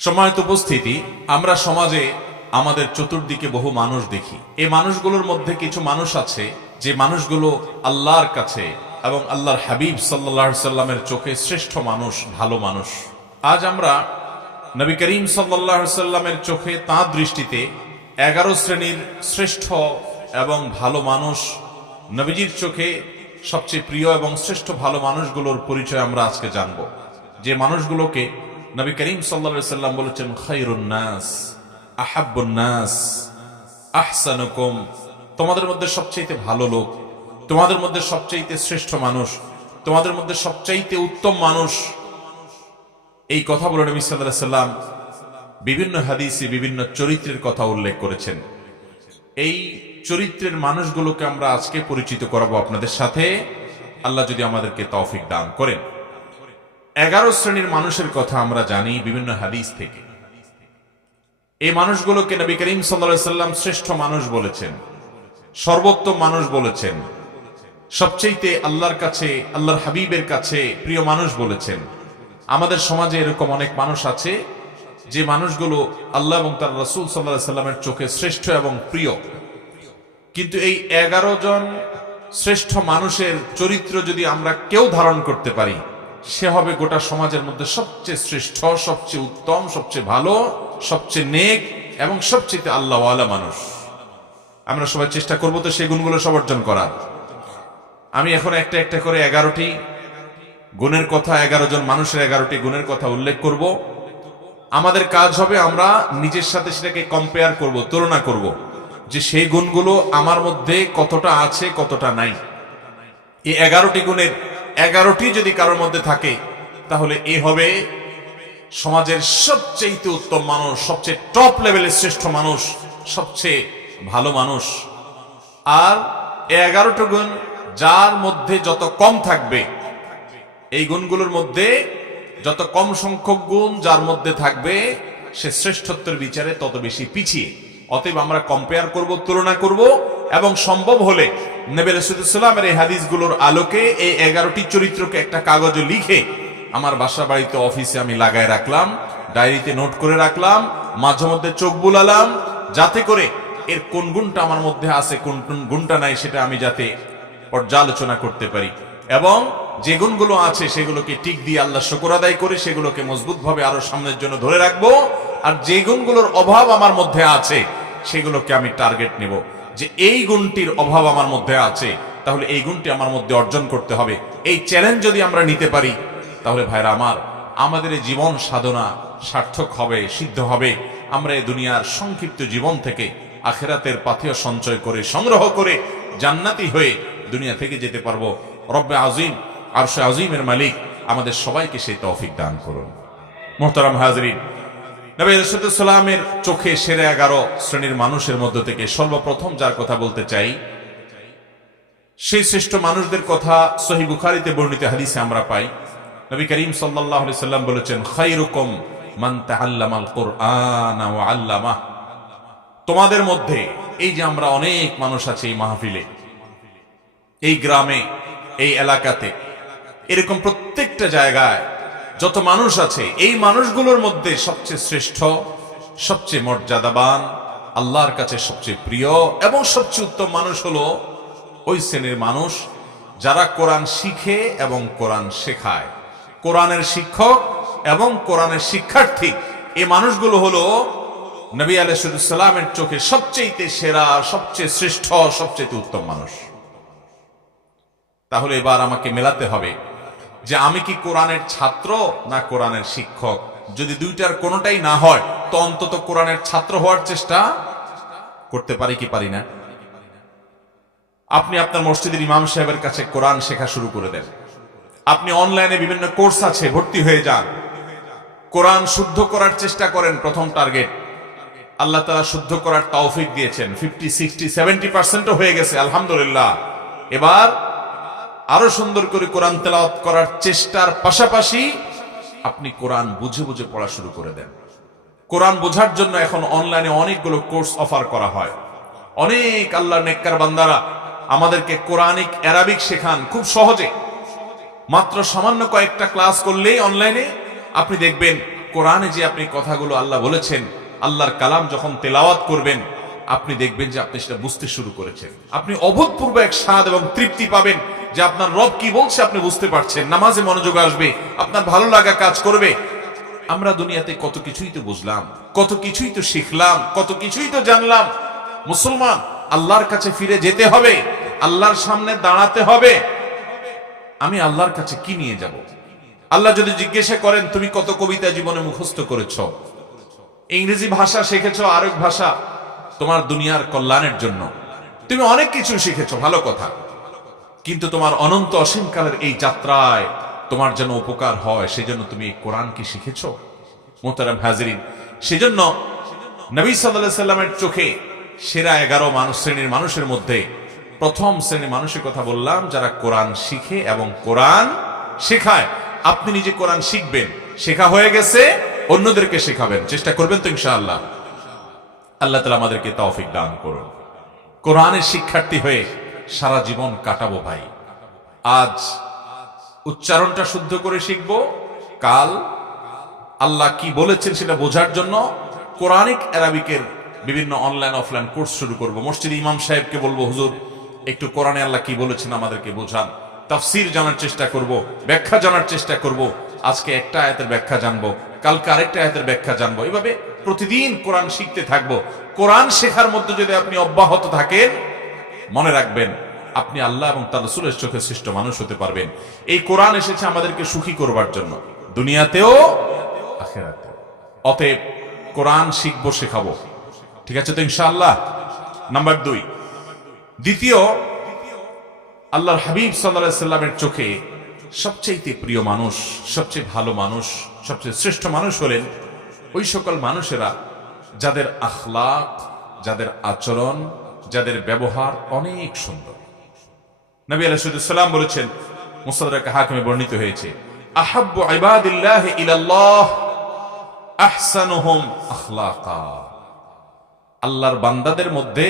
সম্মানিত উপস্থিতি, আমরা সমাজে আমাদের চতুর্দিকে বহু মানুষ দেখি। এই মানুষগুলোর মধ্যে কিছু মানুষ আছে যে মানুষগুলো আল্লাহর কাছে এবং আল্লাহর হাবিব সাল্লাল্লাহু আলাইহি সাল্লামের চোখে শ্রেষ্ঠ মানুষ, ভালো মানুষ। আজ আমরা নবী করিম সাল্লাল্লাহু আলাইহি সাল্লামের চোখে তাঁর দৃষ্টিতে 11 শ্রেণীর শ্রেষ্ঠ এবং ভালো মানুষ, নবীজির চোখে সবচেয়ে প্রিয় এবং শ্রেষ্ঠ ভালো মানুষগুলোর পরিচয় আমরা আজকে জানব। যে মানুষগুলোকে নবী করিম সাল্লাল্লাহু আলাইহি সাল্লাম বলেছেন খায়রুন নাস, আহাব্বুন নাস, আহসানুকুম, তোমাদের মধ্যে সবচেয়ে ভালো লোক, তোমাদের মধ্যে সবচেয়ে শ্রেষ্ঠ মানুষ, তোমাদের মধ্যে সবচেয়ে উত্তম মানুষ। এই কথা বলে নবী সাল্লাল্লাহু আলাইহি সাল্লাম বিভিন্ন হাদিসে বিভিন্ন চরিত্রের কথা উল্লেখ করেছেন। এই চরিত্রের মানুষগুলোকে আমরা আজকে পরিচিত করাবো আপনাদের সাথে, আল্লাহ যদি আমাদেরকে তৌফিক দান করেন। 11 শ্রেণীর মানুষের কথা আমরা জানি বিভিন্ন হাদিস থেকে। এই মানুষগুলোকে নবী করিম সাল্লাল্লাহু আলাইহি সাল্লাম শ্রেষ্ঠ মানুষ বলেছেন, সর্বোত্তম মানুষ বলেছেন, সবচেয়ে আল্লাহর কাছে, আল্লাহর হাবিবের কাছে প্রিয় মানুষ বলেছেন। আমাদের সমাজে এরকম অনেক মানুষ আছে যে মানুষগুলো আল্লাহ এবং তার রাসূল সাল্লাল্লাহু আলাইহি সাল্লামের চোখে শ্রেষ্ঠ এবং প্রিয়, কিন্তু এই 11 জন শ্রেষ্ঠ মানুষের চরিত্র যদি আমরা কেউ ধারণ করতে পারি, সে হবে গোটা সমাজের মধ্যে সবচেয়ে শ্রেষ্ঠ, সবচেয়ে উত্তম, সবচেয়ে ভালো, সবচেয়ে নেক এবং সবচেয়ে আল্লাহওয়ালা মানুষ। আমরা সবাই চেষ্টা করব তো সেই গুণগুলো সব অর্জন করার। আমি এখন একটা একটা করে 11টি গুণের কথা, 11 জন মানুষের 11টি গুণের কথা উল্লেখ করব। আমাদের কাজ হবে আমরা নিজের সাথে সেটাকে কম্পেয়ার করব, তুলনা করব যে সেই গুণগুলো আমার মধ্যে কতটা আছে, কতটা নাই। এই 11টি গুণের 11টি যদি কারোর মধ্যে থাকে, তাহলে এ হবে সমাজের সবচেয়ে উত্তম মানুষ, সবচেয়ে টপ লেভেলের শ্রেষ্ঠ মানুষ, সবচেয়ে ভালো মানুষ। আর 11টি গুণ যার মধ্যে যত কম থাকবে, এই গুণগুলোর মধ্যে যত কম সংখ্যক গুণ যার মধ্যে থাকবে, সে শ্রেষ্ঠত্বের বিচারে তত বেশি পিছিয়ে। অতএব আমরা কম্পেয়ার করব, তুলনা করব এবং সম্ভব হলে নবী রাসূলুল্লাহ সাল্লাল্লাহু আলাইহি ওয়াসাল্লামের এই হাদিসগুলোর আলোকে এই 11টি চরিত্রকে একটা কাগজে লিখে আমার বাসা বাড়িতে, অফিসে আমি লাগায় রাখলাম, ডায়েরিতে নোট করে রাখলাম, মাঝে মধ্যে চোখ বুলালাম, যাতে করে এর কোন গুণটা আমার মধ্যে আছে, কোন গুণটা নাই, সেটা আমি যাতে পর্যালোচনা করতে পারি এবং যে গুণগুলো আছে সেগুলোকে টিক দিয়ে আল্লাহ শুকর আদায় করে সেগুলোকে মজবুতভাবে আরো সামনের জন্য ধরে রাখবো। আর যে গুণগুলোর অভাব আমার মধ্যে আছে সেগুলোকে আমি টার্গেট নেব যে এই গুণটির অভাব আমার মধ্যে আছে, তাহলে এই গুণটি আমার মধ্যে অর্জন করতে হবে। এই চ্যালেঞ্জ যদি আমরা নিতে পারি, তাহলে ভাইরা আমার, আমাদের এই জীবন সাধনা সার্থক হবে, সিদ্ধ হবে। আমরা এই দুনিয়ার সংক্ষিপ্ত জীবন থেকে আখিরাতের পাথেয় সঞ্চয় করে, সংগ্রহ করে জান্নাতি হয়ে দুনিয়া থেকে যেতে পারবো। রব্বে আজিম, আরশে আজিমের মালিক আমাদের সবাইকে সেই তৌফিক দান করুন। মুহতারাম হাজরিন, নবী রাসূলুল্লাহ সাল্লাল্লাহু আলাইহি ওয়াসাল্লামের চোখে সেরা 11 শ্রেণীর মানুষের মধ্য থেকে সর্বপ্রথম যার কথা বলতে চাই, সেই শ্রেষ্ঠ মানুষদের কথা সহিহ বুখারীতে বর্ণিত হাদিসে আমরা পাই। নবী করিম সাল্লাল্লাহু আলাইহি ওয়াসাল্লাম বলেছেন, খায়রুকুম মান তাআল্লামাল কুরআনা ওয়া আল্লামাহ। তোমাদের মধ্যে, এই যে আমরা অনেক মানুষ আছে এই মাহফিলে, এই গ্রামে, এই এলাকাতে, এরকম প্রত্যেকটা জায়গায় যত মানুষ আছে, এই মানুষগুলোর মধ্যে সবচেয়ে শ্রেষ্ঠ, সবচেয়ে মর্যাদাবান, আল্লাহর কাছে সবচেয়ে প্রিয় এবং সবচেয়ে উত্তম মানুষ হলো ওই শ্রেণীর মানুষ যারা কোরআন শিখে এবং কোরআন শেখায়। কোরআনের শিক্ষক এবং কোরআনের শিক্ষার্থী, এই মানুষগুলো হলো নবী আলাইহিস সালামের চোখে সবচেয়ে সেরা, সবচেয়ে শ্রেষ্ঠ, সবচেয়ে উত্তম মানুষ। তাহলে এবার আমাকে মেলাতে হবে যে আমি কি কোরআনের ছাত্র না কোরআনের শিক্ষক। যদি দুইটার কোনোটাই না হয়, তো অন্তত কোরআনের ছাত্র হওয়ার চেষ্টা করতে পারি কি পারি না? আপনি আপনার মসজিদের ইমাম সাহেবের কাছে কোরআন শেখা শুরু করে দেন। আপনি অনলাইনে বিভিন্ন কোর্স আছে, ভর্তি হয়ে যান। কোরআন শুদ্ধ করার চেষ্টা করেন। প্রথম টার্গেট, আল্লাহ তাআলা শুদ্ধ করার তৌফিক দিয়েছেন। 50, 60, 70% হয়ে গেছে, আলহামদুলিল্লাহ। এবার আরো সুন্দর করে কোরআন তেলাওয়াত করার চেষ্টার পাশাপাশি আপনি কোরআন বুঝে বুঝে পড়া শুরু করে দেন। কোরআন বোঝার জন্য এখন অনলাইনে অনেকগুলো কোর্স অফার করা হয়। অনেক আল্লাহর নেককার বান্দারা আমাদেরকে কোরআনিক আরবিক শেখান খুব সহজে। মাত্র সামান্য কয়েকটা ক্লাস করলেই অনলাইনে আপনি দেখবেন কোরআনে যে আপনি কথাগুলো আল্লাহ বলেছেন, আল্লাহর কালাম যখন তেলাওয়াত করবেন, আপনি দেখবেন যে আপনি সেটা বুঝতে শুরু করেছেন। আপনি অভূতপূর্ব এক স্বাদ এবং তৃপ্তি পাবেন যে আপনার রব কি বলছে আপনি বুঝতে পারছেন। নামাজে মনোযোগ আসবে, আপনার ভালো লাগা কাজ করবে। আমরা দুনিয়াতে কত কিছুই তো বুঝলাম, কত কিছুই তো শিখলাম, কত কিছুই তো জানলাম। মুসলমান, আল্লাহর কাছে ফিরে যেতে হবে, আল্লাহর সামনে দাঁড়াতে হবে। আমি আল্লাহর কাছে কি নিয়ে যাব? আল্লাহ যদি জিজ্ঞাসা করেন তুমি কত কবিতা জীবনে মুখস্থ করেছ, ইংরেজি ভাষা শিখেছ, আরেক ভাষা তোমার দুনিয়ার কল্যাণের জন্য, তুমি অনেক কিছু শিখেছ, ভালো কথা, কিন্তু তোমার অনন্ত অসীমকালের এই যাত্রায় তোমার যেন উপকার হয় সেজন্য তুমি এই কোরআন কি শিখেছ? মোহতারাম হাজিরিন, সেজন্য নবী সাল্লাল্লাহু আলাইহি সাল্লামের চোখে সেরা 11 শ্রেণীর মানুষের মধ্যে প্রথম শ্রেণীর মানুষের কথা বললাম, যারা কোরআন শিখে এবং কোরআন শেখায়। আপনি নিজে কোরআন শিখবেন, শেখা হয়ে গেছে, অন্যদেরকে শেখাবেন, চেষ্টা করবেন তো ইনশাআল্লাহ। আল্লাহ তাআলা আমাদেরকে তৌফিক দান করুন। কোরআনের শিক্ষার্থী হয়ে সারা জীবন কাটাবো ভাই। আজ উচ্চারণটা শুদ্ধ করে শিখব, কাল আল্লাহ কি বলেছেন সেটা বোঝার জন্য কোরআনিক অ্যারাবিকের বিভিন্ন অনলাইন অফলাইন কোর্স শুরু করব। মসজিদে ইমাম সাহেবকে বলবো, হুজুর একটু কোরআনে আল্লাহ কি বলেছেন আমাদেরকে বোঝান। তাফসীর জানার চেষ্টা করব, ব্যাখ্যা জানার চেষ্টা করব। আজকে একটা আয়াতের ব্যাখ্যা জানবো, কালকে আরেকটা আয়াতের ব্যাখ্যা জানবো। এভাবে প্রতিদিন কোরআন শিখতে থাকবো। কোরআন শেখার মধ্যে যদি আপনি অব্যাহত থাকেন, মনে রাখবেন আপনি আল্লাহ এবং তার রাসূলের চোখে শ্রেষ্ঠ মানুষ হতে পারবেন। এই কোরআন এসেছে আমাদেরকে সুখী করবার জন্য, দুনিয়াতেও আখিরাতেও। অতএব কোরআন শিখবো, শেখাবো, ঠিক আছে তো ইনশাআল্লাহ। নাম্বার 2, দ্বিতীয়, আল্লাহর হাবিব সাল্লাল্লাহু আলাইহি সাল্লামের চোখে সবচেয়ে প্রিয় মানুষ, সবচেয়ে ভালো মানুষ, সবচেয়ে শ্রেষ্ঠ মানুষ হলেন ওই সকল মানুষেরা যাদের আখলাক, যাদের আচরণ, যাদের ব্যবহার অনেক সুন্দর। নবী আলাইহিস সালাম বলেছেন, মুসনাদ হাকিমে বর্ণিত হয়েছে, আহাব্বু ইবাদিল্লাহি ইলাল্লাহ আহসানুহুম আখলাকা। আল্লাহর বান্দাদের মধ্যে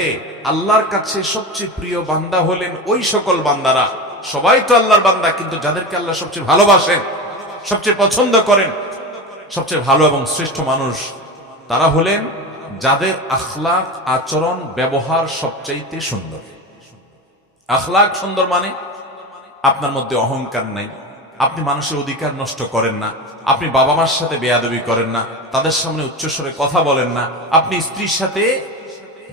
আল্লাহর কাছে সবচেয়ে প্রিয় বান্দা হলেন ওই সকল বান্দারা, সবাই তো আল্লাহর বান্দা, কিন্তু যাদেরকে আল্লাহ সবচেয়ে ভালোবাসেন, সবচেয়ে পছন্দ করেন, সবচেয়ে ভালো এবং শ্রেষ্ঠ মানুষ তারা হলেন যাদের আখলাক, আচরণ, ব্যবহার সবচাইতে সুন্দর। আখলাক সুন্দর মানে আপনার মধ্যে অহংকার নাই, আপনি মানুষের অধিকার নষ্ট করেন না, আপনি বাবা মার সাথে বেয়াদবি করেন না, তাদের সামনে উচ্চস্বরে কথা বলেন না, আপনি স্ত্রীর সাথে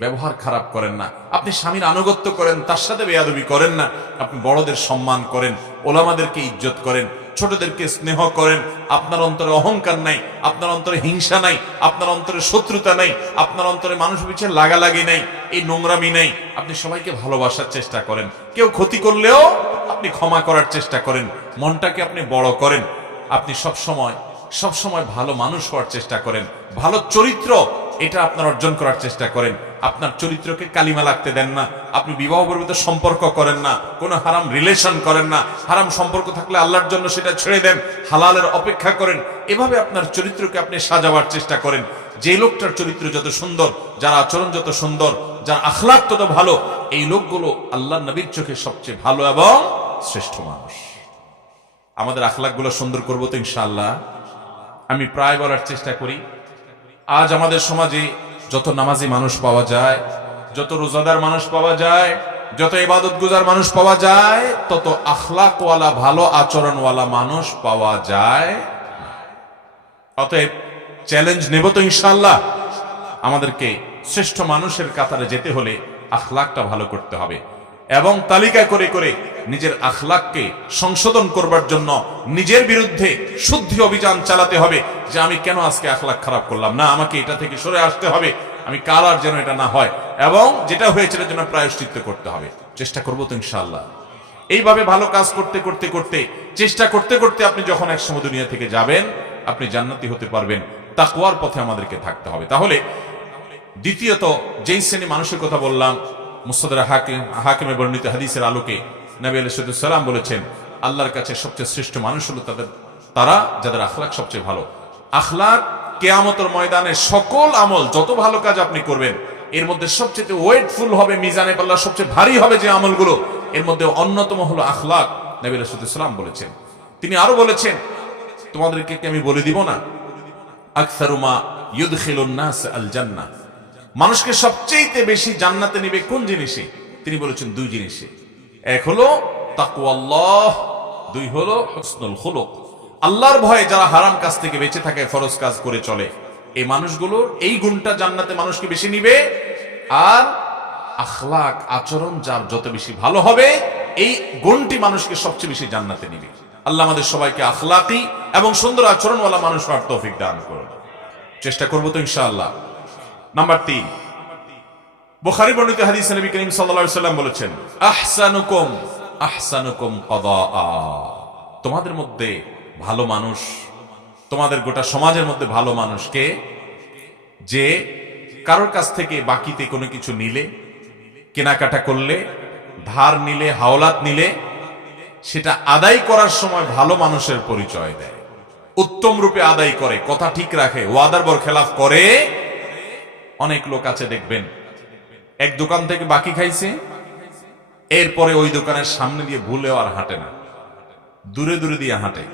ব্যবহার খারাপ করেন না, আপনি স্বামীর আনুগত্য করেন, তার সাথে বেয়াদবি করেন না, আপনি বড়দের সম্মান করেন, ওলামাদেরকে ইজ্জত করেন, ছোটদেরকে স্নেহ করেন, আপনার অন্তরে অহংকার নাই, আপনার অন্তরে হিংসা নাই, আপনার অন্তরে শত্রুতা নাই, আপনার অন্তরে মানুষ পিছে লাগালাগি নাই, এই নোংরামি নাই, আপনি সবাইকে ভালোবাসার চেষ্টা করেন, কেউ ক্ষতি করলেও আপনি ক্ষমা করার চেষ্টা করেন, মনটাকে আপনি বড় করেন, আপনি সব সময় ভালো মানুষ হওয়ার চেষ্টা করেন, ভালো চরিত্র এটা আপনার অর্জন করার চেষ্টা করেন, আপনার চরিত্রকে কালিমা লাগতে দেন না, আপনি বিবাহ পর্যন্ত সম্পর্ক করেন না, কোনো হারাম রিলেশন করেন না, হারাম সম্পর্ক থাকলে আল্লাহর জন্য সেটা ছেড়ে দেন, হালালের অপেক্ষা করেন। এভাবে আপনার চরিত্রকে আপনি সাজাবার চেষ্টা করেন। যে লোকটার চরিত্র যত সুন্দর, যার আচরণ যত সুন্দর, যার আখলাক তত ভালো, এই লোকগুলো আল্লাহর নবীর চোখে সবচেয়ে ভালো এবং শ্রেষ্ঠ মানুষ। আমাদের আখলাকগুলো সুন্দর করবো তো ইনশাআল্লাহ। আমি প্রায় বলার চেষ্টা করি, আজ আমাদের সমাজে যত নামাজি মানুষ পাওয়া যায়, যত রোজাদার মানুষ পাওয়া যায়, যত ইবাদত গুজার মানুষ পাওয়া যায়, তত আখলাকওয়ালা, ভালো আচরণওয়ালা মানুষ পাওয়া যায়। অতএব চ্যালেঞ্জ নেব তো ইনশাআল্লাহ। আমাদেরকে শ্রেষ্ঠ মানুষের কাতারে যেতে হলে আখলাকটা ভালো করতে হবে এবং তালিকা করে করে নিজের আখলাককে সংশোধন করবার জন্য নিজের বিরুদ্ধে শুদ্ধি অভিযান চালাতে হবে, যে আমি কেন আজকে আখলাক খারাপ করলাম, না আমাকে এটা থেকে সরে আসতে হবে, আমি কাল আর যেন এটা না হয়, এবং যেটা হয়েছে এর জন্য প্রায়শ্চিত্ত করতে হবে। চেষ্টা করবো তো ইনশাআল্লাহ। এইভাবে ভালো কাজ করতে করতে করতে, চেষ্টা করতে করতে আপনি যখন একসময় দুনিয়া থেকে যাবেন, আপনি জান্নাতি হতে পারবেন। তাকওয়ার পথে আমাদেরকে থাকতে হবে। তাহলে দ্বিতীয়ত যেই শ্রেণী মানুষের কথা বললাম, মুসনাদ হাকিমে বর্ণিত হাদিসের আলোকে নবী আলাইহিস সালাম বলেছেন, আল্লাহর কাছে সবচেয়ে শ্রেষ্ঠ মানুষ হলো তারা যাদের আখলাক সবচেয়ে ভালো। আখলাক কিয়ামতের ময়দানে সকল আমল, যত ভালো কাজ আপনি করবেন, এর মধ্যে সবচেয়ে ওয়েটফুল হবে, মিজানে পাল্লা সবচেয়ে ভারী হবে যে আমলগুলো, এর মধ্যে অন্যতম হলো আখলাক। নবী আলাইহিস সালাম বলেছেন। তিনি আরো বলেছেন, তোমাদেরকে কি আমি বলে দিব না আকসারু মা ইউদখিলুন নাস আল জান্নাহ, মানুষকে সবচেয়ে বেশি জান্নাতে নেবে কোন জিনিসে? তিনি বলেছেন দুই জিনিসে। এক হলো তাকওয়াল্লাহ, দুই হলো হুসনুল খুলুক। আল্লাহর ভয়ে যারা হারাম কাজ থেকে বেঁচে থাকে, ফরজ কাজ করে চলে, এই মানুষগুলোর এই গুণটা জান্নাতে মানুষকে বেশি নিবে। আর আখলাক, আচরণ যার যত বেশি ভালো হবে, এই গুণটি মানুষকে সবচেয়ে বেশি জান্নাতে নিবে। আল্লাহ আমাদের সবাইকে আখলাকি এবং সুন্দর আচরণওয়ালা মানুষ হওয়ার তৌফিক দান করুন। চেষ্টা করবো তো ইনশাআল্লাহ। নাম্বার 3, বুখারী বর্ণিত হাদিসে নবী করিম সাল্লাল্লাহু আলাইহি ওয়াসাল্লাম বলেছেন, আহসানুকুম আহসানুকুম কদাআ, তোমাদের মধ্যে ভালো মানুষ, তোমাদের গোটা সমাজের মধ্যে ভালো মানুষ কে? যে কারোর কাছ থেকে বাকিতে কোনো কিছু নিলে, কেনাকাটা করলে, ধার নিলে, হাওলাত নিলে, সেটা আদায় করার সময় ভালো মানুষের পরিচয় দেয়, উত্তম রূপে আদায় করে, কথা ঠিক রাখে, ওয়াদার বরখেলাফ করে। অনেক লোক আছে দেখবেন, এক দোকান থেকে বাকি খাইছে, এরপরে ওই দোকানের সামনে দিয়ে ভুলেও আর হাঁটে না, দূরে দূরে দিয়ে হাঁটে,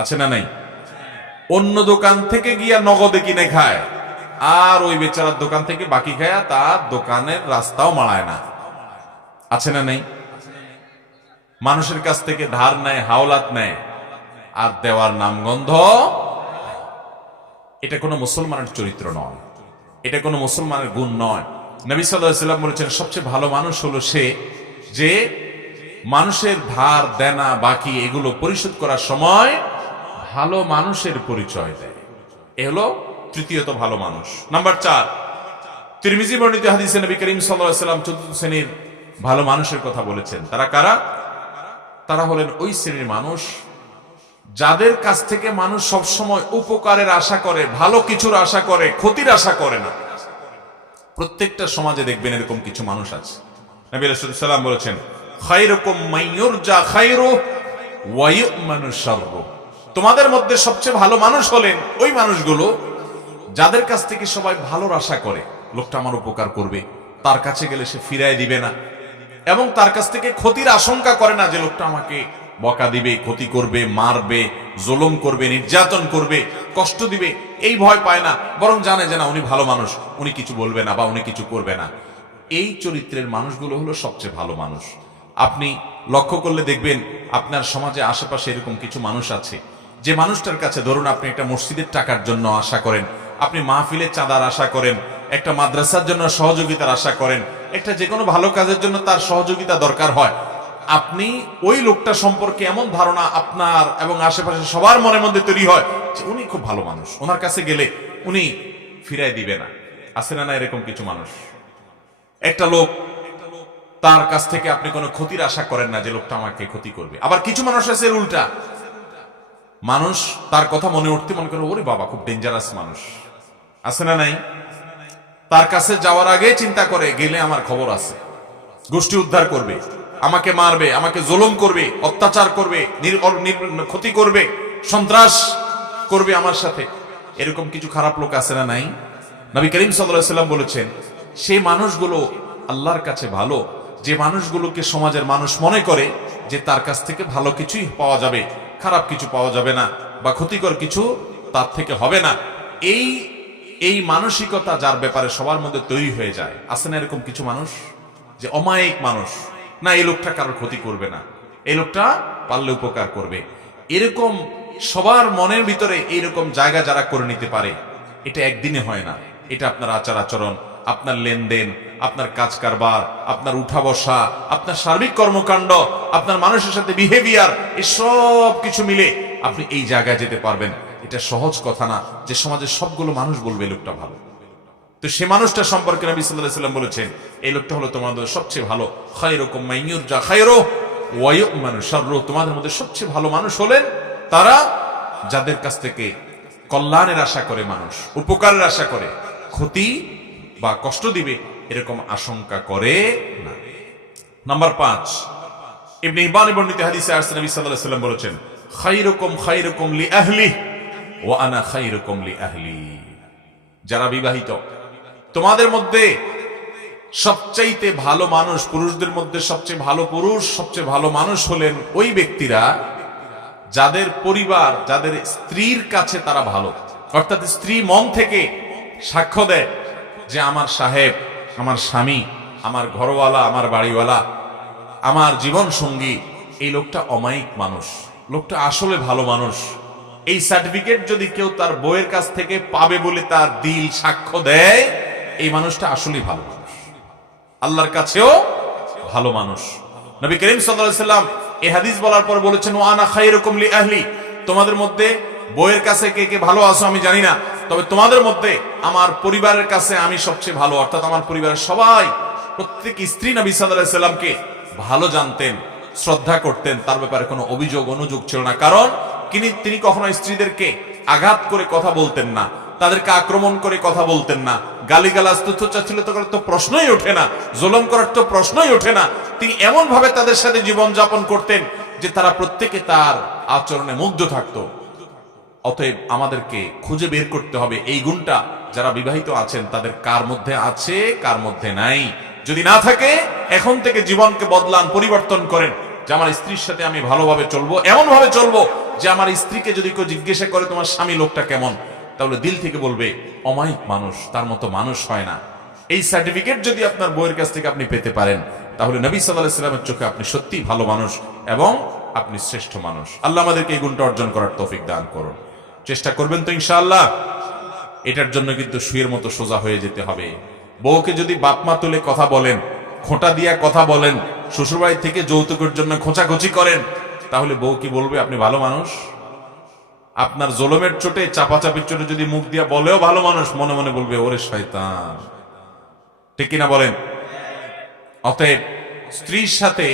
আছে না নাই? অন্য দোকান থেকে গিয়া নগদে কিনে খায়, আর ওই বেচারার দোকান থেকে বাকি খায়, তার দোকানের রাস্তাও মাড়ায় না, আছে না নাই? মানুষের কাছ থেকে ধার নেয়, হাওলাত নেয়, আর দেওয়ার নামগন্ধ। এটা কোনো মুসলমানের চরিত্র নয়, এটা কোনো মুসলমানের গুণ নয়। নবী সাল্লাল্লাহু আলাইহি ওয়াসাল্লাম বলেছেন, সবচেয়ে ভালো মানুষ হলো সে যে মানুষের ধার দেনা বাকি এগুলো পরিশোধ করার সময় ভালো মানুষের পরিচয় দেয়। এ হলো তৃতীয়ত ভালো মানুষ। নাম্বার 4, তিরমিজি বর্ণিত হাদিসে নবী করিম সাল্লাল্লাহু আলাইহি ওয়াসাল্লাম চতুর্থ শ্রেণীর ভালো মানুষের কথা বলেছেন। তারা কারা? তারা হলেন ওই শ্রেণীর মানুষ যাদের কাছ থেকে মানুষ সবসময় উপকারের আশা করে, ভালো কিছুর আশা করে, ক্ষতির আশা করে না। প্রত্যেকটা সমাজে দেখবেন এরকম কিছু মানুষ আছে। নবী রাসূল সাল্লাল্লাহু আলাইহি ওয়াসাল্লাম বলেছেন, খায়রুকুম মান ইউরজা খায়রুহু ওয়া ইউমানু শাররুহু, তোমাদের মধ্যে সবচেয়ে ভালো মানুষ হলেন ওই মানুষগুলো যাদের কাছ থেকে সবাই ভালোর আশা করে, লোকটা আমার উপকার করবে, তার কাছে গেলে সে ফিরায় দিবে না, এবং তার কাছ থেকে ক্ষতির আশঙ্কা করে না যে লোকটা আমাকে বকা দিবে, ক্ষতি করবে, মারবে, জুলুম করবে, নির্যাতন করবে, কষ্ট দিবে, এই ভয় পায় না, বরং জানে যে না উনি ভালো মানুষ, উনি কিছু বলবে না বা উনি কিছু করবে না। এই চরিত্রের মানুষগুলো হলো সবচেয়ে ভালো মানুষ। আপনি লক্ষ্য করলে দেখবেন আপনার সমাজে আশেপাশে এরকম কিছু মানুষ আছে, যে মানুষটার কাছে ধরুন আপনি একটা মসজিদের টাকার জন্য আশা করেন, আপনি মাহফিলের চাঁদার আশা করেন, একটা মাদ্রাসার জন্য সহযোগিতার আশা করেন, একটা যে কোনো ভালো কাজের জন্য তার সহযোগিতা দরকার হয়, আপনি ওই লোকটা সম্পর্কে এমন ধারণা আপনার এবং আশেপাশে সবার মনের মধ্যে তৈরি হয় যে উনি খুব ভালো মানুষ, ওনার কাছে গেলে উনি ফিরাই দিবে না। আছে না না এরকম কিছু মানুষ? একটা লোক, তার কাছ থেকে আপনি কোনো ক্ষতির আশা করেন না যে লোকটা আমাকে ক্ষতি করবে। আবার কিছু মানুষ আছে এর উল্টা, মানুষ তার কথা মনে উঠতে মনে করে ওরে বাবা খুব ডেঞ্জারাস মানুষ, আছে না নাই? তার কাছে যাওয়ার আগে চিন্তা করে গেলে আমার খবর আছে, গোষ্ঠী উদ্ধার করবে, আমাকে মারবে, আমাকে জুলুম করবে, অত্যাচার করবে, ক্ষতি করবে, সন্ত্রাস করবে আমার সাথে। এরকম কিছু খারাপ লোক আছে না নাই? নবী করিম সাল্লাল্লাহু আলাইহি ওয়াসাল্লাম বলেছেন, সেই মানুষগুলো আল্লাহর কাছে ভালো, যে মানুষগুলোকে সমাজের মানুষ মনে করে যে তার কাছ থেকে ভালো কিছুই পাওয়া যাবে, খারাপ কিছু পাওয়া যাবে না, বা ক্ষতিকর কিছু তার থেকে হবে না। এই মানসিকতা যার ব্যাপারে সবার মধ্যে তৈরি হয়ে যায়, আছে না এরকম কিছু মানুষ যে অমায়িক মানুষ, না এই লোকটা কারোর ক্ষতি করবে না, এই লোকটা পারলে উপকার করবে। এরকম সবার মনের ভিতরে এইরকম জায়গা যারা করে নিতে পারে, এটা একদিনে হয় না। এটা আপনার আচার আচরণ, আপনার লেনদেন, আপনার কাজ কারবার, আপনার উঠা বসা, আপনার সার্বিক কর্মকাণ্ড, আপনার মানুষের সাথে বিহেভিয়ার, এই সব কিছু মিলে আপনি এই জায়গায় যেতে পারবেন। এটা সহজ কথা না যে সমাজের সবগুলো মানুষ বলবে এই লোকটা ভালো। তো সে মানুষটা সম্পর্কে নবী সাল্লাল্লাহু আলাইহি ওয়াসাল্লাম বলেছেন, এই লোকটা হলো তোমাদের সবচেয়ে ভালো। খায়রুকুম মান ইউরজা খায়রুহু ওয়া ইউমানু শাররুহু, তোমাদের মধ্যে সবচেয়ে ভালো মানুষ হলেন তারা যাদের কাছ থেকে কল্যাণের আশা করে, মানুষ উপকারের আশা করে, ক্ষতি বা কষ্ট দিবে এরকম আশঙ্কা করে না। নাম্বার 5, ইবনে হিব্বানে বর্ণিত হাদিসে আসছে নবী সাল্লাল্লাহু আলাইহি ওয়াসাল্লাম বলেছেন, খায়রুকুম খায়রুকুম লি আহলিহি ওয়া আনা খায়রুকুম লি আহলি। যারা বিবাহিত, তোমাদের মধ্যে সবচাইতে ভালো মানুষ, পুরুষদের মধ্যে সবচেয়ে ভালো পুরুষ, সবচেয়ে ভালো মানুষ হলেন ওই ব্যক্তিরা যাদের পরিবার, যাদের স্ত্রীর কাছে তারা ভালো, অর্থাৎ স্ত্রী মন থেকে সাক্ষ্য দেয় যে আমার সাহেব, আমার স্বামী, আমার ঘরওয়ালা, আমার বাড়িওয়ালা, আমার জীবন সঙ্গী, এই লোকটা অমায়িক মানুষ, লোকটা আসলে ভালো মানুষ। এই সার্টিফিকেট যদি কেউ তার বউয়ের কাছ থেকে পাবে বলে তার দিল সাক্ষ্য দেয়, এই মানুষটা আসলেই ভালো মানুষ, আল্লাহর কাছেও ভালো মানুষ। নবী করিম সাল্লাল্লাহু আলাইহি ওয়াসাল্লাম এই হাদিস বলার পর বলেছেন, ওয়া আনা খায়রুকুম লি আহলি, তোমাদের মধ্যে বউয়ের কাছে কে কে ভালো আছো আমি জানি না, তবে তোমাদের মধ্যে আমার পরিবারের কাছে আমি সবচেয়ে ভালো। অর্থাৎ আমার পরিবারের সবাই, প্রত্যেক স্ত্রী নবী সাল্লাল্লাহু আলাইহি ওয়াসাল্লামকে ভালো জানতেন, শ্রদ্ধা করতেন, তার ব্যাপারে কোনো অভিযোগ অনুযোগ ছিল না। কারণ তিনি কখনো স্ত্রীদেরকে আঘাত করে কথা বলতেন না, তাদেরকে আক্রমণ করে কথা বলতেন না, গালিগালাজ তুচ্ছতাচ্ছিল্য করার তো প্রশ্নই ওঠে না, জুলুম করার তো প্রশ্নই ওঠে না। তিনি এমন ভাবে তাদের সাথে জীবন যাপন করতেন যে তারা প্রত্যেকে তার আচরণে মুগ্ধ থাকতো। অতএব আমাদেরকে খুঁজে বের করতে হবে এই গুণটা যারা বিবাহিত আছেন তাদের কার মধ্যে আছে, কার মধ্যে নাই। যদি না থাকে, এখন থেকে জীবনকে বদলান, পরিবর্তন করেন যে আমার স্ত্রীর সাথে আমি ভালোভাবে চলবো, এমন ভাবে চলবো যে আমার স্ত্রীকে যদি কেউ জিজ্ঞাসা করে তোমার স্বামী লোকটা কেমন, তাহলে দিল থেকে বলবে অমায়িক মানুষ, তার মতো মানুষ হয় না। এই সার্টিফিকেট যদি আপনার বউয়ের কাছ থেকে আপনি পেতে পারেন, তাহলে নবী সাল্লাল্লাহু আলাইহি ওয়াসাল্লামের চোখে আপনি সত্যিই ভালো মানুষ এবং আপনি শ্রেষ্ঠ মানুষ। আল্লাহ আমাদেরকে এই গুণটা অর্জন করার তৌফিক দান করুন। চেষ্টা করবেন তো ইনশাআল্লাহ। এটার জন্য কিন্তু শুয়ের মতো সোজা হয়ে যেতে হবে। বউকে যদি বাপমা তুলে কথা বলেন, খোঁটা দিয়া কথা বলেন, শ্বশুরবাড়ি থেকে যৌতুকের জন্য খোঁচাখুচি করেন, তাহলে বউ কি বলবে আপনি ভালো মানুষ? আপনার জলমের চোটে, চাপাচাপির চোটে যদি মুখ দিয়া বলেও ভালো মানুষ, মনে মনে বলবে ওরে শয়তান। ঠিক কিনা বলেন? অতএব স্ত্রীর সাথে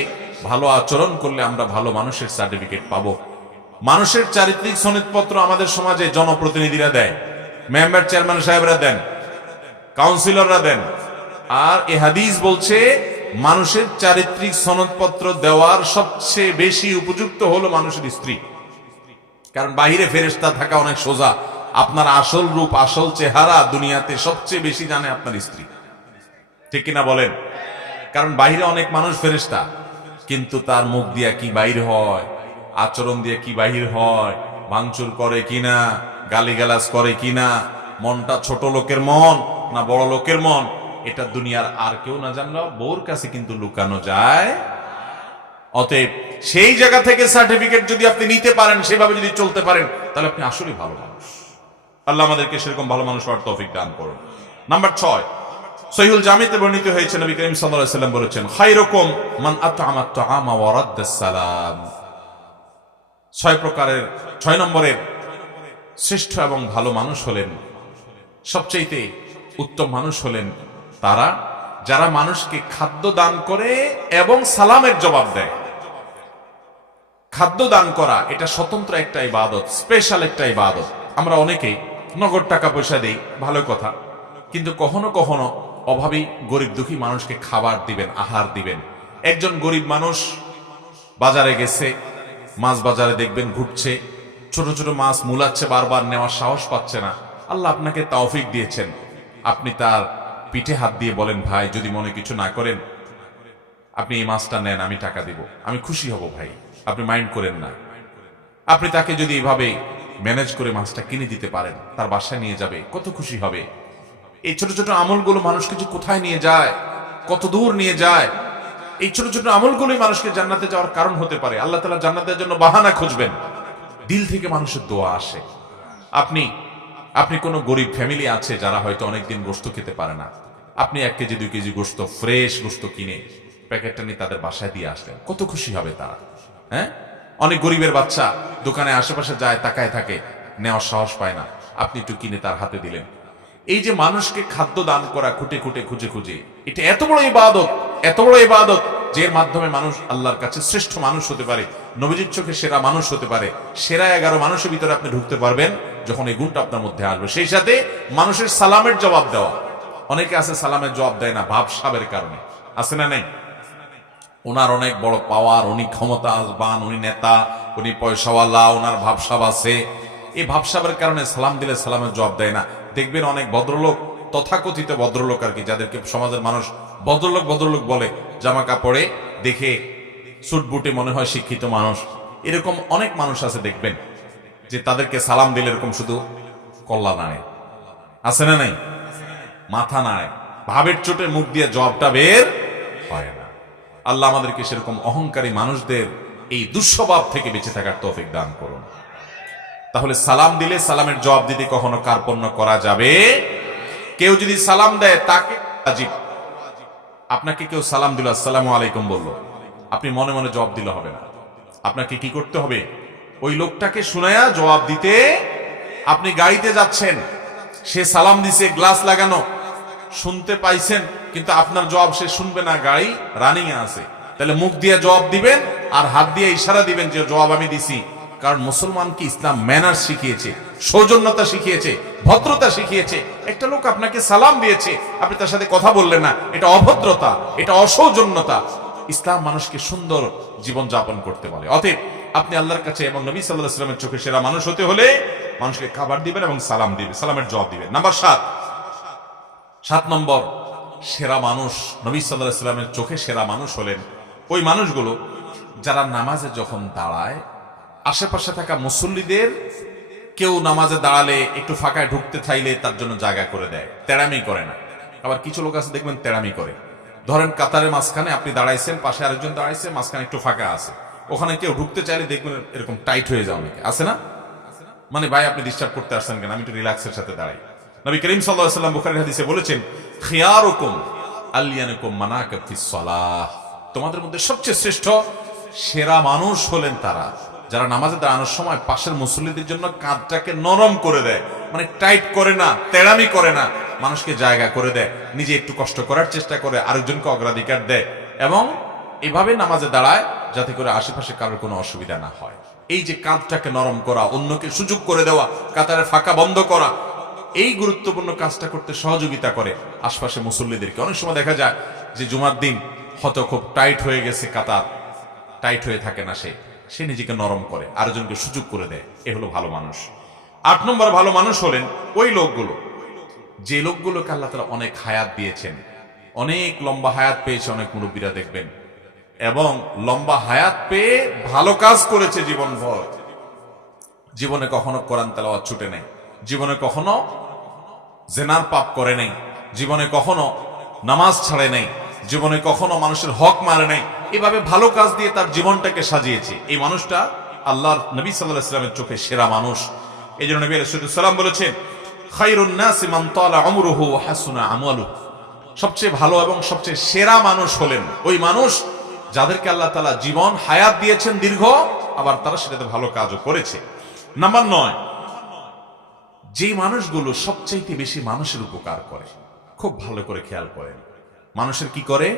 ভালো আচরণ করলে আমরা ভালো মানুষের সার্টিফিকেট পাবো। মানুষের চারিত্রিক সনদপত্র আমাদের সমাজে জনপ্রতিনিধিরা দেয়, মেম্বার চেয়ারম্যান সাহেবরা দেন, কাউন্সিলররা দেন। আর এ হাদিস বলছে মানুষের চারিত্রিক সনদপত্র দেওয়ার সবচেয়ে বেশি উপযুক্ত হলো মানুষের স্ত্রী। কারণ বাহিরে ফেরেশতা থাকা অনেক সোজা, আপনার আসল রূপ, আসল চেহারা দুনিয়াতে সবচেয়ে বেশি জানে আপনার স্ত্রী। ঠিক কিনা বলেন? কারণ বাহিরে অনেক মানুষ ফেরেশতা, কিন্তু তার মুখ দিয়া কি বাইর হয়, আচরণ দিয়ে কি বাহির হয়, ভাঙচুর করে কিনা, গালিগালাজ করে কিনা, মনটা ছোট লোকের মন না বড় লোকের মন, এটা দুনিয়ার আর কেউ না জানলেও বউর কাছে কিন্তু লুকানো যায়। অতএব সেই জায়গা থেকে সার্টিফিকেট যদি আপনি নিতে পারেন, সেভাবে যদি চলতে পারেন, তাহলে আপনি আসলে ভালো মানুষ। আল্লাহ আমাদেরকে সেরকম ভালো মানুষ হওয়ার তৌফিক দান করুন। নাম্বার 6, সহিহুল জামিতে বর্ণিত হয়েছে, নবী করিম সাল্লাল্লাহু আলাইহি ওয়াসাল্লাম বলেছেন, খায়রুকুম মান আত'আমা আত-তা'আমা ওয়া রাদ্দাস সালাম। 6 নম্বরের শ্রেষ্ঠ এবং ভালো মানুষ হলেন, সবচেয়ে উত্তম মানুষ হলেন তারা যারা মানুষকে খাদ্য দান করে এবং সালামের জবাব দেয়। খাদ্য দান করা এটা স্বতন্ত্র একটা ইবাদত, স্পেশাল একটা ইবাদত। আমরা অনেকেই নগদ টাকা পয়সা দেই, ভালো কথা, কিন্তু কখনো কখনো অভাবী গরিব দুঃখী মানুষকে খাবার দিবেন, আহার দিবেন। একজন গরিব মানুষ বাজারে গেছে, মাছ বাজারে দেখবেন ঘুরছে, ছোট ছোট মাছ মুলাচ্ছে, বারবার নেওয়ার সাহস পাচ্ছে না। আল্লাহ আপনাকে তৌফিক দিয়েছেন, আপনি তার পিঠে হাত দিয়ে বলেন, ভাই যদি মনে কিছু না করেন আপনি এই মাছটা নেন, আমি টাকা দিব, আমি খুশি হব ভাই, আপনি মাইন্ড করেন না। আপনি তাকে যদি এইভাবে ম্যানেজ করে মাছটা কিনে দিতে পারেন, তার বাসায় নিয়ে যাবে, কত খুশি হবে। এই ছোট ছোট আমলগুলো মানুষকে যে কোথায় নিয়ে যায়, কত দূর নিয়ে যায়। এই ছোট ছোট আমলগুলোই মানুষকে জান্নাতে যাওয়ার কারণ হতে পারে। আল্লাহ তাআলা জান্নাতের জন্য বাহানা খুঁজবেন, দিল থেকে মানুষের দোয়া আসে। আপনি কোনো গরিব ফ্যামিলি আছে যারা হয়তো অনেকদিন গোশত খেতে পারে না, আপনি 1 কেজি 2 কেজি গোশত, ফ্রেশ গোশত কিনে প্যাকেটটা নিয়ে তাদের বাসায় দিয়ে আসলেন, কত খুশি হবে তারা। হ্যাঁ, অনেক গরিবের বাচ্চা দোকানে আশেপাশে যায়, তাকায় থাকে, নেওয়ার সাহস পায় না, আপনি একটু কিনে তার হাতে দিলেন। এই যে মানুষকে খাদ্য দান করা, খুঁটে খুঁটে খুঁজে খুঁজে, এটা এত বড় ইবাদত, এত বড় ইবাদত, যে এর মাধ্যমে মানুষ আল্লাহর কাছে শ্রেষ্ঠ মানুষ হতে পারে, নবীজির চোখে সেরা মানুষ হতে পারে। সেরা 11 মানুষের ভিতরে আপনি ঢুকতে পারবেন যখন এই গুণটা আপনার মধ্যে আসবে। সেই সাথে মানুষের সালামের জবাব দেওয়া। অনেকে আছে সালামের জবাব দেয় না ভাবসাবের কারণে, আছে না নাই? ওনার অনেক বড় পাওয়ার, উনি ক্ষমতাবান, উনি নেতা, উনি পয়সাওয়ালা, ওনার ভাবসাব আছে, এই ভাবসাবের কারণে সালাম দিলে সালামের জবাব দেয় না। দেখবেন অনেক ভদ্রলোক, তথাকথিত ভদ্রলোক আর কি, যাদেরকে সমাজের মানুষ ভদ্রলোক ভদ্রলোক বলে, জামা কাপড়ে দেখে সুটবুটে মনে হয় শিক্ষিত মানুষ, এরকম অনেক মানুষ আছে দেখবেন যে তাদেরকে সালাম দিলে এরকম শুধু কল্লা নাড়ে, আছে না নাই? মাথা নাড়ে, ভাবের চোটে মুখ দিয়ে জবাবটা বের হয় না। আল্লাহ আমাদেরকে সেরকম অহংকারী মানুষদের এই দুঃস্বভাব থেকে বেঁচে থাকার তৌফিক দান করুন। তাহলে সালাম দিলে সালামের জবাব দিতে কখনো কার্পণ্য করা যাবে? কেউ যদি সালাম দেয় তাকে ওয়াজিব, আপনাকে কেউ সালাম দিল আসসালামু আলাইকুম বলল, আপনি মনে মনে জবাব দিলে হবে না। আপনাকে কি করতে হবে? ওই লোকটাকে শুনায়া জবাব দিতে। আপনি গাড়িতে যাচ্ছেন, সে সালাম দিছে, গ্লাস লাগানো, শুনতে পাইছেন, কিন্তু আপনার জবাব সে শুনবে না, গাড়ি রানিং এ আছে। তাহলে মুখ দিয়ে জবাব দিবেন আর হাত দিয়ে ইশারা দিবেন যে জবাব আমি দিছি। কারণ মুসলমানকে ইসলাম ম্যানার্স শিখিয়েছে, সৌজন্যতা শিখিয়েছে, ভদ্রতা শিখিয়েছে। একটা লোক আপনাকে সালাম দিয়েছে, আপনি তার সাথে কথা বললেন না, এটা অভদ্রতা, এটা অসৌজন্যতা। ইসলাম মানুষকে সুন্দর জীবন যাপন করতে বলে। অতএব আপনি আল্লাহর কাছে এবং নবী সাল্লাল্লাহু আলাইহি ওয়াসাল্লামের চোখে সেরা মানুষ হতে হলে মানুষকে খাবার দিবেন এবং সালাম দিবেন, সালামের জবাব দিবেন। নাম্বার 7 নম্বর সেরা মানুষ, নবী সাল্লাল্লাহু আলাইহি ওয়াসাল্লামের চোখে সেরা মানুষ হলেন ওই মানুষগুলো যারা নামাজে যখন দাঁড়ায় আশেপাশে থাকা মুসল্লিদের কেউ নামাজে দাঁড়ালে একটু ফাঁকায় ঢুকতে চাইলে তার জন্য জায়গা করে দেয়, তেড়ামি করে না। আবার কিছু লোক আছে দেখবেন তেড়ামি করে। ধরেন কাতারের মাঝখানে আপনি দাঁড়াইছেন, পাশে আরেকজন দাঁড়াইছে, মাঝখানে একটু ফাঁকা আছে, ওখানে কেউ ঢুকতে চাইলে দেখবেন এরকম টাইট হয়ে যায় অনেকে, আছে না? মানে ভাই আপনি ডিস্টার্ব করতে আসছেন কেন, আমি একটু রিল্যাক্সের সাথে দাঁড়াই। নবী করিম সাল্লাল্লাহু আলাইহি ওয়াসাল্লাম বুখারীর হাদিসে বলেছেন, খিয়ারুকুম আলিয়ানুকুম মানাকাত ফিস সালাহ, তোমাদের মধ্যে সবচেয়ে শ্রেষ্ঠ সেরা মানুষ হলেন তারা যারা নামাজে দাঁড়ানোর সময় পাশের মুসল্লিদের জন্য কাঁধটাকে নরম করে দেয়, মানে টাইট করে না, তেড়ামি করে না, মানুষকে জায়গা করে দেয়, নিজে একটু কষ্ট করার চেষ্টা করে, আরেকজনকে অগ্রাধিকার দেয়, এবং এভাবে নামাজে দাঁড়ায় যাতে করে আশেপাশে কারোর কোনো অসুবিধা না হয়। এই যে কাঁধটাকে নরম করা, অন্যকে সুযোগ করে দেওয়া, কাতারের ফাঁকা বন্ধ করা, এই গুরুত্বপূর্ণ কাজটা করতে সহযোগিতা করে আশপাশে মুসল্লিদেরকে। অনেক সময় দেখা যায় যে জুমার দিন হয়তো খুব টাইট হয়ে গেছে, কাতার টাইট হয়ে থাকে না, সে নিজেকে নরম করে, আরেকজনকে সুযোগ করে দেয়। এ হলো ভালো মানুষ। 8 নম্বর ভালো মানুষ হলেন ওই লোকগুলো যে লোকগুলোকে আল্লাহ তাআলা অনেক হায়াত দিয়েছেন, অনেক লম্বা হায়াত পেয়েছে অনেক মুরব্বীরা দেখবেন, এবং লম্বা হায়াত পেয়ে ভালো কাজ করেছে জীবনভর। জীবনে কখনো কোরআন তেলাওয়াত ছুটে নেই, জীবনে কখনো জেনার পাপ করে নেই, জীবনে কখনো নামাজ ছাড়ে নেই, জীবনে কখনো মানুষের হক মারে নেই। এভাবে ভালো কাজ দিয়ে তার জীবনটাকে সাজিয়েছে। এই মানুষটা আল্লাহর নবী সাল্লাল্লাহু আলাইহি ওয়াসাল্লামের চোখে সেরা মানুষ। এই জন্য নবী আলাইহিস সালাম বলেছেন, খায়রুন নাসি মান তালা উমরুহু ওয়া হাসুনা আমালুহু, সবচেয়ে ভালো এবং সবচেয়ে সেরা মানুষ হলেন ওই মানুষ যাদেরকে আল্লাহ তাআলা জীবন হায়াত দিয়েছেন দীর্ঘ, আবার তারা সেটাতে ভালো কাজও করেছে। নাম্বার 9, যে মানুষগুলো সবচাইতে বেশি মানুষের উপকার করে। খুব ভালো করে খেয়াল করেন, মানুষের কি করে?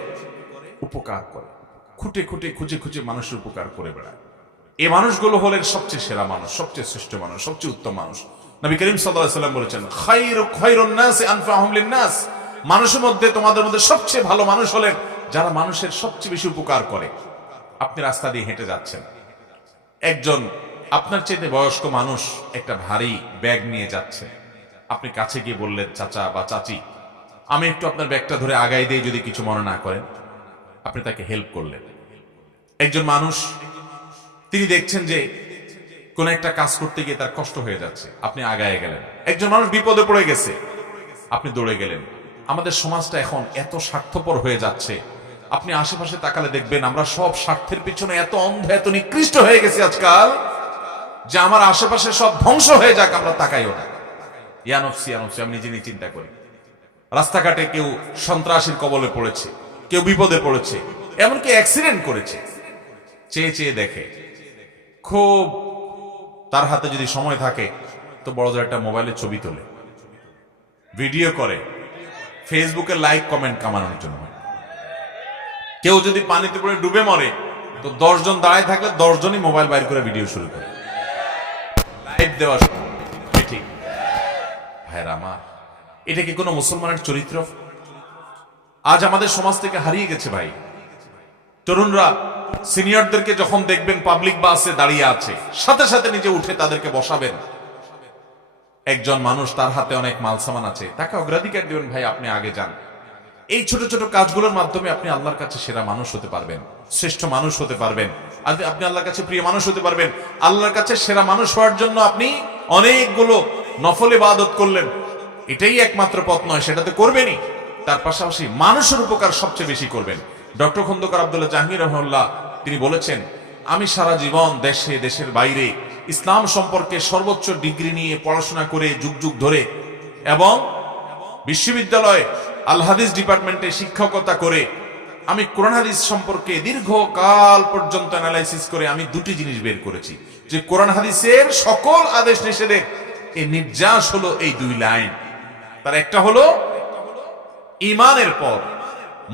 উপকার করে, খুঁটে খুঁটে খুঁজে খুঁজে মানুষের উপকার করে বেড়ায়। এই মানুষগুলো হলেন সবচেয়ে সেরা মানুষ, সবচেয়ে শ্রেষ্ঠ মানুষ, সবচেয়ে উত্তম মানুষ। নবী করিম সাল্লাল্লাহু আলাইহি ওয়াসাল্লাম বলেছেন, খায়রুন নাসি আনফাহুম লিন-নাস, মানুষের মধ্যে তোমাদের মধ্যে সবচেয়ে ভালো মানুষ হলেন যারা মানুষের সবচেয়ে বেশি উপকার করে। আপনি রাস্তা দিয়ে হেঁটে যাচ্ছেন, একজন আপনার চাইতে বয়স্ক মানুষ একটা ভারী ব্যাগ নিয়ে যাচ্ছে, আপনি কাছে গিয়ে বললেন, চাচা বা চাচি আমি একটু আপনার ব্যাগটা ধরে আগাই দেই যদি কিছু মনে না করেন। আপনি তাকে হেল্প করলেন। একজন মানুষ তিনি দেখছেন যে কোন একটা কাজ করতে গিয়ে তার কষ্ট হয়ে যাচ্ছে, আপনি আগায় গেলেন। একজন মানুষ বিপদে পড়ে গেছে, আপনি দৌড়ে গেলেন। আমাদের সমাজটা এখন এত স্বার্থপর হয়ে যাচ্ছে, আপনি আশেপাশে তাকালে দেখবেন আমরা সব স্বার্থের পিছনে এত অন্ধ, এত নিকৃষ্ট হয়ে গেছি আজকাল, যে আমার আশেপাশে সব ধ্বংস হয়ে যাক আমরা তাকাইও না। ইয়ানফসি ইয়ানফসি, আমি নিজে নিয়ে চিন্তা করি। রাস্তাঘাটে কেউ সন্ত্রাসীর কবলে পড়েছে, কেউ বিপদে পড়েছে, এমনকি অ্যাক্সিডেন্ট করেছে, চেয়ে চেয়ে দেখে। খুব তার হাতে যদি সময় থাকে তো বড় একটা মোবাইলে ছবি তোলে, ভিডিও করে, ফেসবুকে লাইক কমেন্ট কামানোর জন্য। কেউ যদি পানিতে পড়ে ডুবে মরে তো 10 জন দাঁড়ায় থাকলে 10 জনই মোবাইল বাইর করে ভিডিও শুরু করে লাইভ দেওয়া। ঠিক ভাইরা আমার, এটা কি কোনো মুসলমানের চরিত্র? আজ আমাদের সমাজ থেকে হারিয়ে গেছে ভাই। তরুণরা সিনিয়রদেরকে যখন দেখবেন পাবলিক বাসে দাঁড়িয়ে আছে, সাথে সাথে নিজে উঠে তাদেরকে বসাবেন। একজন মানুষ তার হাতে অনেক মাল সামান আছে, তাকে অগ্রাধিকার দিবেন, ভাই আপনি আগে যান। এই ছোট ছোট কাজগুলোর মাধ্যমে আপনি আল্লাহর কাছে সেরা মানুষ হতে পারবেন, শ্রেষ্ঠ মানুষ হতে পারবেন, আপনি আল্লাহর কাছে প্রিয় মানুষ হতে পারবেন। আল্লাহর কাছে সেরা মানুষ হওয়ার জন্য আপনি অনেকগুলো নফল ইবাদত করলেন, এটাই একমাত্র পথ নয়, সেটাতে করবেনই, তার পাশাপাশি মানুষের উপকার সবচেয়ে বেশি করবেন। ডক্টর খন্দকার আব্দুল্লাহ জাহাঙ্গীর রহমাল্লাহ তিনি বলেছেন, আমি সারা জীবন দেশে দেশের বাইরে ইসলাম সম্পর্কে সর্বোচ্চ ডিগ্রি নিয়ে পড়াশোনা করে যুগ যুগ ধরে এবং বিশ্ববিদ্যালয়ে আল হাদিস ডিপার্টমেন্টে শিক্ষকতা করে আমি কোরআন হাদিস সম্পর্কে দীর্ঘকাল পর্যন্ত অ্যানালাইসিস করে আমি দুটি জিনিস বের করেছি, যে কোরআন হাদিসের সকল আদেশ নিষেধের এই নির্যাস হলো এই দুই লাইন। তার একটা হলো ঈমানের পর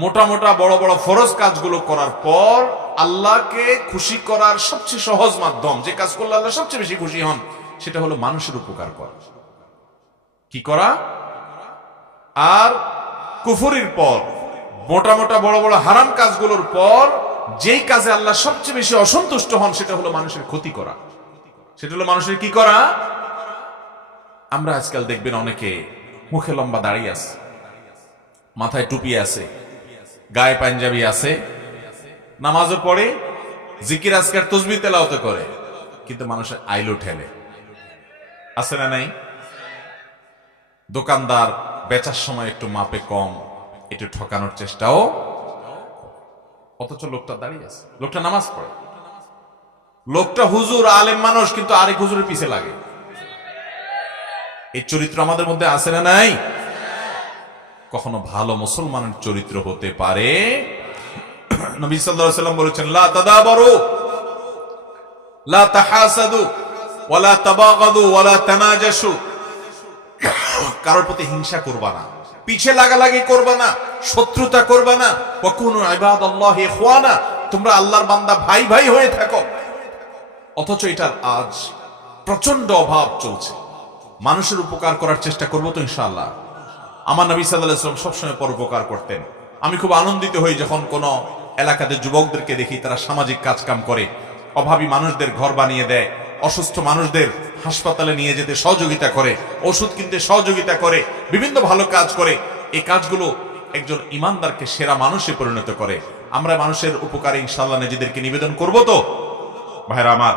মোটা মোটা বড় বড় ফরজ কাজগুলো করার পর আল্লাহকে খুশি করার সবচেয়ে সহজ মাধ্যম, যে কাজ করলে আল্লাহ সবচেয়ে বেশি খুশি হন, সেটা হলো মানুষের উপকার করা। কি করা? আর কুফরির পর মোটা মোটা বড় বড় হারাম কাজগুলোর পর যেই কাজে আল্লাহ সবচেয়ে বেশি অসন্তুষ্ট হন, সেটা হলো মানুষের ক্ষতি করা। সেটা হলো মানুষের কি করা? আমরা আজকাল দেখবেন অনেকে মুখে লম্বা দাড়ি আছে, মাথায় টুপি আছে, গায়ে পাঞ্জাবি আছে, নামাজও পড়ে, জিকির আজকার তসবিহ তেলাওয়াত করে, কিন্তু মানুষের আইলো ঠেলে। আছে না নাই? দোকানদার বেচার সময় একটু মাপে কম, একটু ঠকানোর চেষ্টাও, অথচ লোকটা দাঁড়িয়ে আছে, লোকটা নামাজ পড়ে, লোকটা হুজুর আলেম মানুষ, কিন্তু আরেক হুজুরের পিছে লাগে। এই চরিত্র আমাদের মধ্যে আছে না নাই? কখনো ভালো মুসলমানের চরিত্র হতে পারে? নবী সাল্লাল্লাহু আলাইহি ওয়াসাল্লাম বলেছেন, লা তাদাবারু লা তাহাসাদু ওয়ালা তাবাগাদু ওয়ালা তানাজাসু, কারোর প্রতি হিংসা করবা না, পিছে লাগালাগি করবা না, শত্রুতা করবা না। ওয়াকুনু ইবাদাল্লাহি ইখওয়ানা, তোমরা আল্লাহর বান্দা ভাই ভাই হয়ে থাকো। অথচ এটার আজ প্রচন্ড অভাব চলছে। মানুষের উপকার করার চেষ্টা করবো তো ইনশাআল্লাহ। আমার নবী সাল্লাল্লাহু আলাইহি ওয়াসাল্লাম সবসময় পরোপকার করতেন। আমি খুব আনন্দিত হই যখন কোন এলাকাতে যুবকদেরকে দেখি তারা সামাজিক কাজ কাম করে, অভাবী মানুষদের ঘর বানিয়ে দেয়, অসুস্থ মানুষদের হাসপাতালে নিয়ে যেতে সহযোগিতা করে, ওষুধ কিনতে সহযোগিতা করে, বিভিন্ন ভালো কাজ করে। এই কাজগুলো একজন ইমানদারকে সেরা মানুষে পরিণত করে। আমরা মানুষের উপকারে ইনশাআল্লাহ নিজেদেরকে নিবেদন করব তো ভাইরা আমার।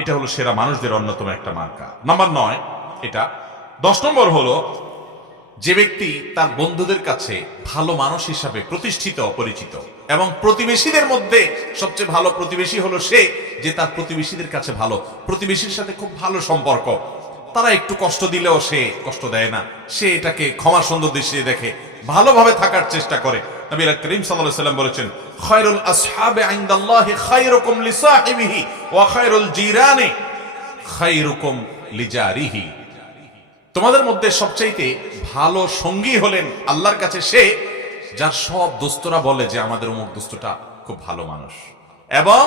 এটা হলো সেরা মানুষদের অন্যতম একটা মার্কা। নাম্বার 9 এটা। 10 নম্বর হলো যে ব্যক্তি তার বন্ধুদের কাছে ভালো মানুষ হিসাবে প্রতিষ্ঠিত পরিচিত, এবং প্রতিবেশীদের মধ্যে সবচেয়ে ভালো প্রতিবেশী হলো সে যে তার প্রতিবেশীদের কাছে ভালো, প্রতিবেশীর সাথে খুব ভালো সম্পর্ক, তারা একটু কষ্ট দিলেও সে কষ্ট দেয় না, সে এটাকে ক্ষমা সুন্দর দৃষ্টিতে দেখে, ভালোভাবে থাকার চেষ্টা করে। নবী করিম সাল্লাল্লাহু আলাইহি ওয়াসাল্লাম বলেছেন, খায়রুল আসহাবি ইনদাল্লাহি খায়রুকুম লিসাহিবিহি ওয়া খায়রুল জিরানি খায়রুকুম লিজারিহি। তোমাদের মধ্যে সবচাইতে ভালো সঙ্গী হলেন আল্লাহর কাছে সে যার সব দোস্তরা বলে যে আমাদের অমুক দোস্তটা খুব ভালো মানুষ, এবং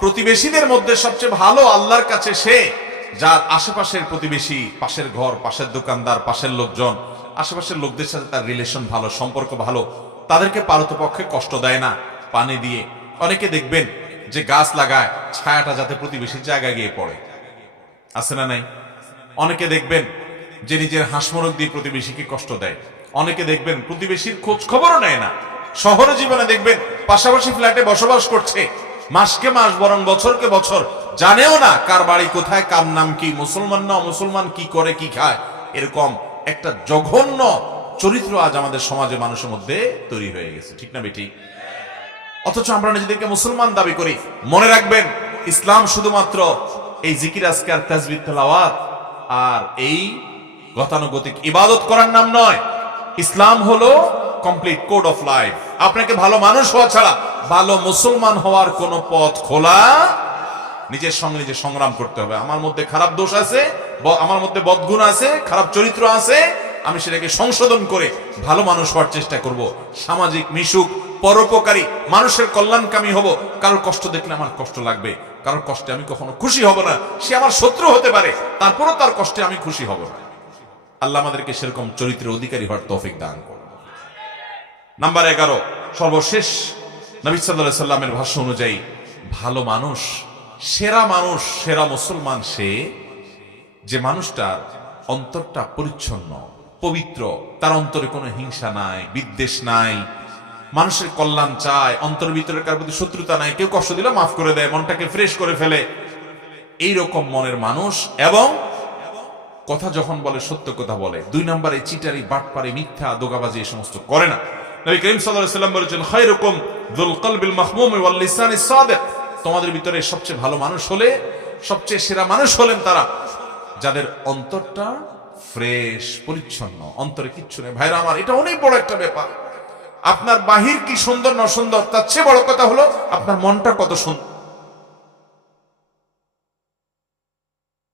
প্রতিবেশীদের মধ্যে সবচেয়ে ভালো আল্লাহর কাছে সে যার আশেপাশের প্রতিবেশী, পাশের ঘর, পাশের দোকানদার, পাশের লোকজন, আশেপাশের লোকদের সাথে তার রিলেশন ভালো, সম্পর্ক ভালো, তাদেরকে পারতপক্ষে কষ্ট দেয় না, পানি দিয়ে। অনেকে দেখবেন যে গাছ লাগায় ছায়াটা যাতে প্রতিবেশীর জায়গায় গিয়ে পড়ে, আছে না নাই? অনেকে দেখবেন যে নিজের হাঁসমরক দিয়ে প্রতিবেশীকে কষ্ট দেয়। অনেকে দেখবেন প্রতিবেশীর খোঁজ খবরও নেয় না। শহরে জীবনে দেখবেন পাশাপাশি ফ্ল্যাটে বসবাস করছে, মাসকে মাস বরং বছরকে বছর জানেও না কার বাড়ি কোথায়, কার নাম কি, মুসলমান না মুসলমান, কি করে কি খায়। এরকম একটা জঘন্য চরিত্র আজ আমাদের সমাজে মানুষের মধ্যে তৈরি হয়ে গেছে, ঠিক না বেটি? অথচ আমরা নিজেদেরকে মুসলমান দাবি করি। মনে রাখবেন, ইসলাম শুধুমাত্র এই জিকির আজকার তাসবিহ তেলাওয়াত আর এই গতানুগতিক ইবাদত করার নাম নয়। ইসলাম হলো কমপ্লিট কোড অফ লাইফ। আপনাকে ভালো মানুষ হওয়া ছাড়া ভালো মুসলমান হওয়ার কোন পথ খোলা। নিজের সঙ্গে নিজে সংগ্রাম করতে হবে। আমার মধ্যে খারাপ দোষ আছে, আমার মধ্যে বদগুণ আছে, খারাপ চরিত্র আছে, আমি সেটাকে সংশোধন করে ভালো মানুষ হওয়ার চেষ্টা করব। সামাজিক মিশুক, পরোপকারী, মানুষের কল্যাণকামী হব। কারোর কষ্ট দেখলে আমার কষ্ট লাগবে, কারোর কষ্টে আমি কখনো খুশি হব না। সে আমার শত্রু হতে পারে, তারপরও তার কষ্টে আমি খুশি হব না। আল্লাহ আমাদেরকে সেরকম চরিত্রের অধিকারী হওয়ার তৌফিক দান করুন। নাম্বার 11, সর্বশেষ, নবী সাল্লাল্লাহু আলাইহি সাল্লামের ভাষ্য অনুযায়ী ভালো মানুষ, সেরা মানুষ, সেরা মুসলমান সে যে মানুষটার অন্তরটা পরিচ্ছন্ন, পবিত্র, তার অন্তরে কোনো হিংসা নাই, বিদ্বেষ নাই, মানুষের কল্যাণ চায়, অন্তর ভিতরে কার প্রতি শত্রুতা নাই, কেউ কষ্ট দিলে মাফ করে দেয়, মনটাকে ফ্রেশ করে ফেলে। এইরকম মনের মানুষ এবং কথা যখন বলে সত্য কথা বলে। 2 নম্বরে চিটারি, বাটপারি, মিথ্যা, দোগাবাজি এই সমস্ত করে না। নবী করিম সাল্লাল্লাহু আলাইহি ওয়াসাল্লাম বলেছেন, খায়রুকুম যুল কলবিল মাহমুম ওয়াল লিসানিস সাদিক। তোমাদের ভিতরে সবচেয়ে ভালো মানুষ হলে, সবচেয়ে সেরা মানুষ হলেন তারা যাদের অন্তরটা ফ্রেশ, পরিচ্ছন্ন, অন্তরে কিচ্ছু নেই। ভাইরা আমার, এটা অনেক বড় একটা ব্যাপার। আপনার বাহির কি সুন্দর না সুন্দর, তার চেয়ে বড় কথা হলো আপনার মনটা কত সুন্দর।